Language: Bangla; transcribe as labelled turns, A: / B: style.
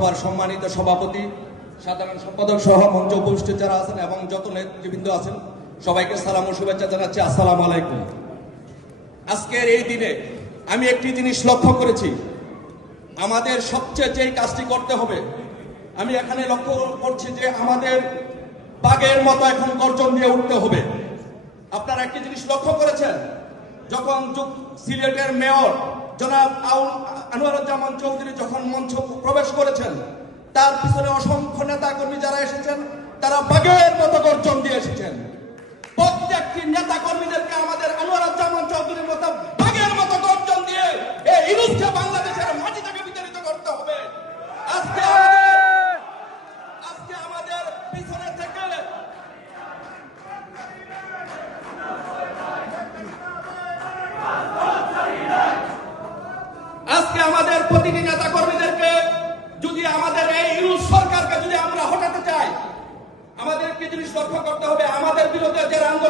A: আমার সম্মানিত সভাপতি সাধারণ সম্পাদক সহ মঞ্চ উপস্থিত যারা আছেন এবং যত নেতৃবৃন্দ আছেন সবাইকে সালাম ও শুভেচ্ছা জানাচ্ছি আসসালাম আলাইকুম আজকের এই দিনে আমি একটি জিনিস লক্ষ্য করেছি আমাদের সবচেয়ে যেই কাজটি করতে হবে আমি এখানে লক্ষ্য করছি যে আমাদের বাঘের মতো এখন গর্জন দিয়ে উঠতে হবে আপনারা একটি জিনিস লক্ষ্য করেছেন যখন সিলেটের মেয়র জনাব আনোয়ারুজ্জামান চৌধুরী যখন মঞ্চ প্রবেশ করেছেন তার পিছনে অসংখ্য নেতা কর্মী যারা এসেছেন তারা বাঘের মতো গর্জন দিয়ে এসেছেন প্রত্যেকটি নেতা কর্মীদেরকে আমাদের আনোয়ারুজ্জামান চৌধুরীর মতো বাঘের মতো গর্জন দিয়ে এই ইনুসকে বাংলাদেশের মাটি থেকে বিতাড়িত করতে হবে আজকে আজকে আমাদের পিছনে আজকে আমাদের প্রতিটি নেতা কর্মীদেরকে যদি আমাদের এই ইউজ সরকারকে যদি আমরা হটাতে চাই আমাদেরকে জিনিস লক্ষ্য করতে হবে আমাদের বিরুদ্ধে যে আন্দোলন